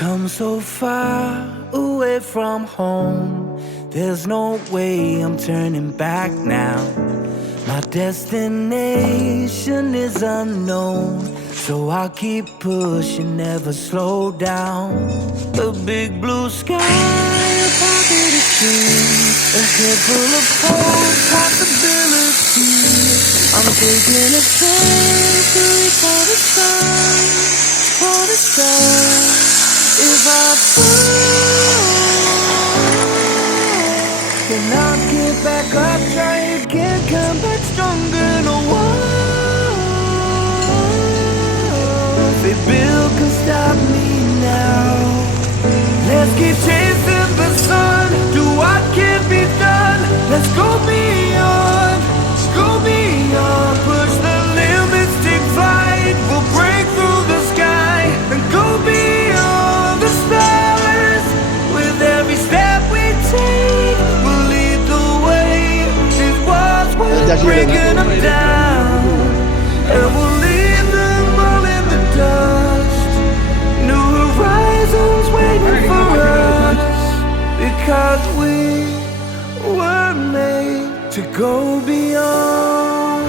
come so far away from home. There's no way I'm turning back now. My destination is unknown, so I'll keep pushing, never slow down. A big blue sky, a pocket of dreams, a head full of hope, possibilities. I'm taking a chance to reach for the sun, for the stars. If I fall, then I'll get back up, try again, come back stronger. No one, they build can stop me now. Let's keep chasing the sun, do what can be done. Let's go beyond, push the limits, take flight. We'll break through the sky and go beyond the stars. With every step we take, we'll lead the way. These walls we're breaking them down, and we'll leave them all in the dust. New horizons waiting for us, because we were made to go beyond.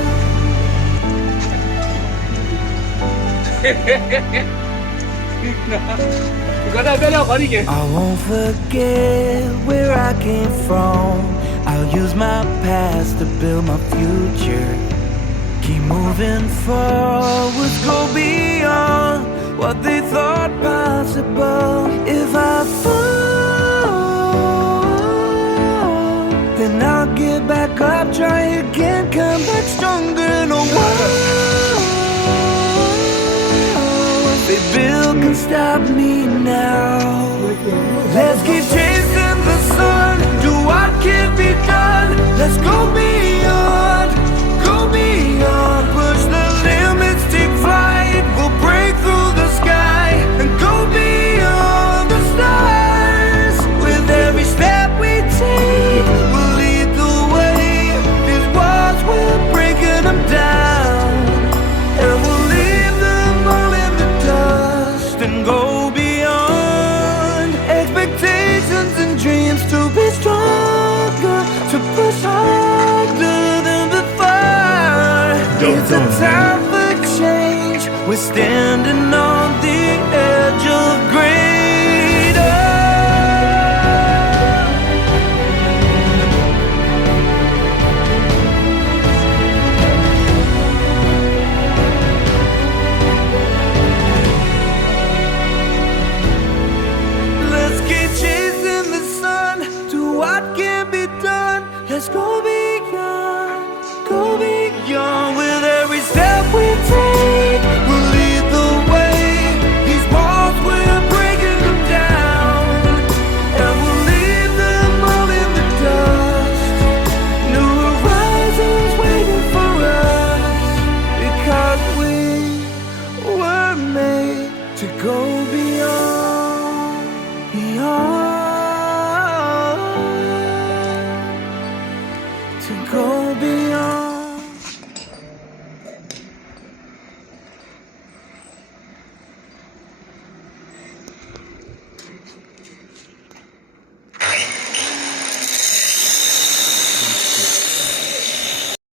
I won't forget where I came from. I'll use my past to build my future. Keep moving forward, go beyond what they thought possible. If I fall, then I'll get back up, try again, come back stronger. No one they build can stop me now. Let's keep chasing the sun, do what can be done. Let's go beyond, push the limits, take flight. We'll break through the sky and go beyond the stars. With every step we take, we'll lead the way. These walls, we're breaking them down, and we'll leave them all in the dust and go beyond. Expectations and dreams to be stronger, to push harder than before. It's a time for change, we're standing on the edge of greater. Let's keep chasing the sun, do what can be done. Let's go beyond, with every step we take. We'll lead the way. These walls, we're breaking them down, and we'll leave them all in the dust. New horizons waiting for us, because we were made to go beyond, to go